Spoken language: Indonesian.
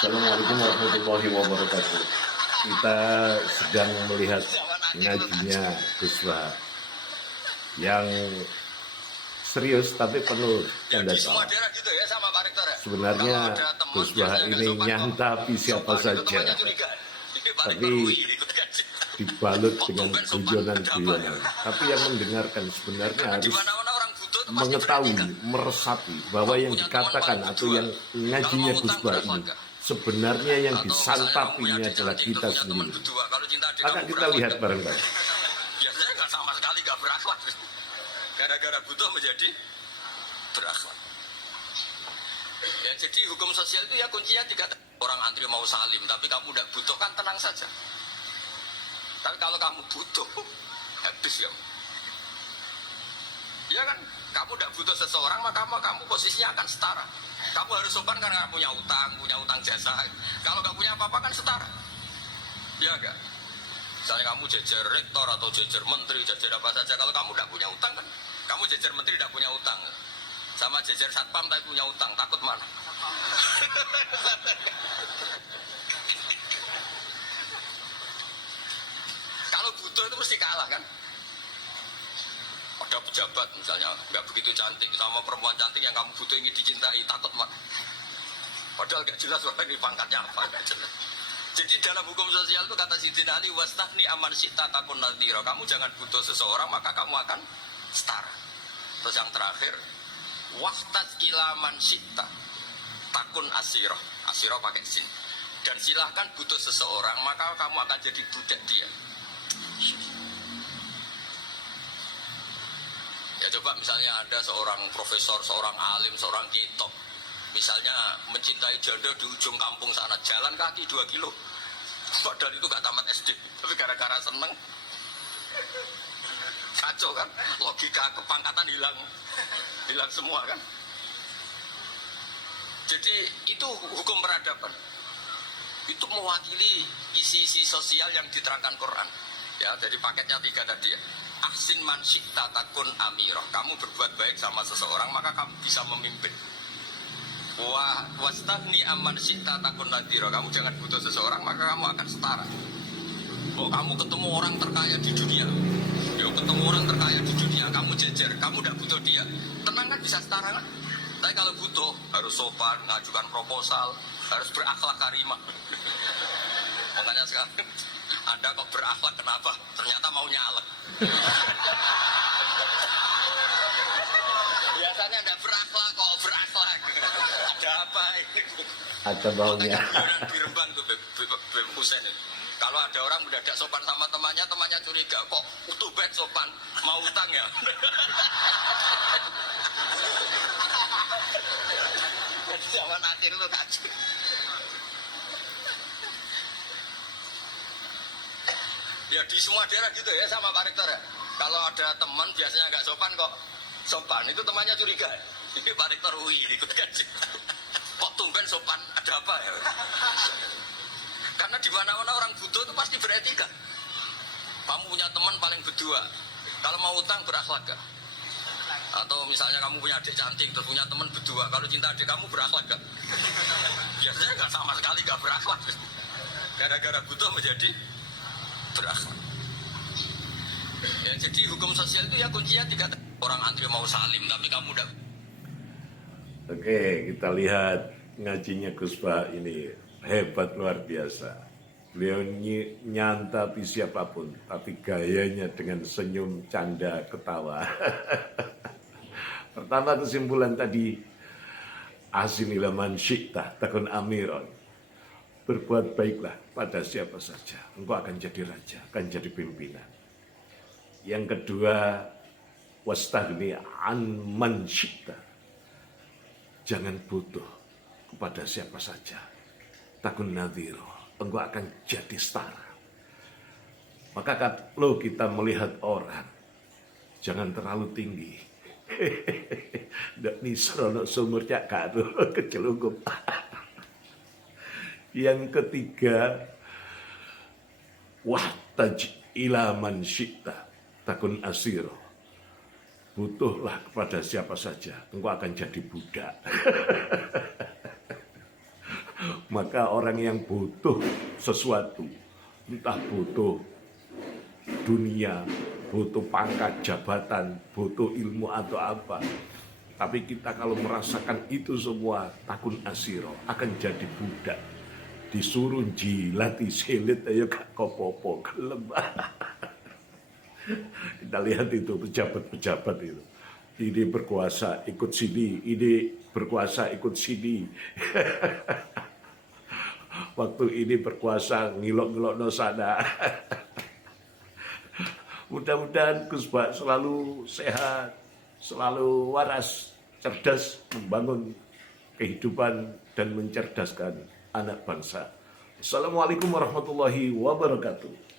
Assalamualaikum warahmatullahi wabarakatuh. Kita sedang melihat ngajinya Gus Wahab yang serius tapi penuh canda tawa. Sebenarnya Gus Wahab ini nyantapi siapa saja, tapi dibalut dengan guyonan-guyonan. Tapi yang mendengarkan sebenarnya harus mengetahui, meresapi bahwa yang dikatakan atau yang ngajinya Gus Wahab ini sebenarnya yang disantapinya adalah kita sendiri. Akan kita lihat bareng-bareng. Biasanya nggak sama sekali nggak berakhlak. Gara-gara butuh menjadi berakhlak. Ya, jadi hukum sosial itu ya kuncinya tiga. Orang antri mau salim, tapi kamu udah butuh kan tenang saja. Tapi kalau kamu butuh, habis ya. Ya kan, kamu udah butuh seseorang, maka kamu posisinya akan setara. Kamu harus sopan karena punya utang jasa. Kalau nggak punya apa-apa kan setara. Ya enggak? Misalnya kamu jejer rektor atau jejer menteri, jejer apa saja. Kalau kamu tidak punya utang kan, kamu jejer menteri tidak punya utang. Sama jejer satpam tapi punya utang, takut mana? Kalau butuh itu mesti kalah kan? Ada pejabat misalnya nggak begitu cantik sama perempuan cantik yang kamu butuh ingin dicintai, takut mana? Padahal nggak jelas orang ini pangkatnya apa, nggak jelas. Jadi dalam hukum sosial itu kata Sidina Ali, wastahni aman syi'ta takun nadhira. Kamu jangan butuh seseorang maka kamu akan setara. Terus yang terakhir, waqtas ilaman syi'ta takun asiro. Asiro pakai sin. Dan silahkan butuh seseorang maka kamu akan jadi budak dia. Ya coba misalnya ada seorang profesor, seorang alim, seorang kitab, misalnya mencintai janda di ujung kampung sana, jalan kaki 2 kilo. Padahal itu gak tamat SD, tapi gara-gara seneng, kacau kan? Logika kepangkatan hilang semua kan? Jadi itu hukum peradaban. Itu mewakili isi-isi sosial yang diterangkan Quran. Ya, jadi paketnya 3 tadi ya. Ahsin man syi'ta takun amirah. Kamu berbuat baik sama seseorang maka kamu bisa memimpin. Wastahni aman syi'ta takun nadhira. Kamu jangan butuh seseorang maka kamu akan setara. Kamu ketemu orang terkaya di dunia. Ketemu orang terkaya di dunia, kamu jejer, kamu tidak butuh dia. Tenang kan bisa setara kan? Tapi kalau butuh harus sopan, ngajukan proposal, harus berakhlak karimah. Makanya sekarang Anda kok berakhlak kenapa? Ternyata mau nyalek. Biasanya Anda berakhlak kok berakhlak. Ada apa ini? Ada baunya. Di Rembang tuh Beb Husein. Kalau ada orang udah tidak sopan sama temannya curiga kok utuh baik sopan, mau utang ya? Zaman akhir itu kacau. Ya di semua daerah gitu ya sama Pak Rektor ya. Kalau ada teman biasanya nggak sopan kok sopan, itu temannya curiga. Ini Pak Rektor ikut kaji. Kok tumben sopan, ada apa ya? Karena di mana-mana orang butuh itu pasti beretika. Kamu punya teman paling berdua, kalau mau utang berakhlak gak? Atau misalnya kamu punya adik cantik, terus punya teman berdua, kalau cinta adik kamu berakhlak gak? Biasanya gak sama sekali gak berakhlak. Gara-gara butuh menjadi berakhlak. Ya, jadi hukum sosial itu ya kuncinya 3. Orang antri mau salim tapi kamu udah. Oke, kita lihat ngajinya Gus Wahab ini hebat luar biasa. Beliau nyantapi siapapun, tapi gayanya dengan senyum, canda, ketawa. Pertama kesimpulan tadi, ahsin ila man syi'ta takun amiron. Berbuat baiklah pada siapa saja, engkau akan jadi raja, akan jadi pimpinan. Yang kedua, wastahni an man syi'ta. Jangan butuh kepada siapa saja. Takun nadhiro, engkau akan jadi setara. Maka kalau kita melihat orang, jangan terlalu tinggi. Ndak nisrono sumurnya karo kecelungkup. Yang ketiga, wahtaj ila man syi'ta takun asiro. Butuhlah kepada siapa saja, engkau akan jadi budak. Maka orang yang butuh sesuatu, entah butuh dunia, butuh pangkat jabatan, butuh ilmu atau apa, tapi kita kalau merasakan itu semua, takun asiro akan jadi budak. Disuruh jilati selit ayo gak kopopo gelem. Kita lihat itu pejabat-pejabat itu. Ini berkuasa ikut sini, ini berkuasa ikut sini. Waktu ini berkuasa ngilok-ngilok no sana. Mudah-mudahan Gus Bak selalu sehat, selalu waras, cerdas, membangun kehidupan dan mencerdaskan anak bangsa. Assalamualaikum warahmatullahi wabarakatuh.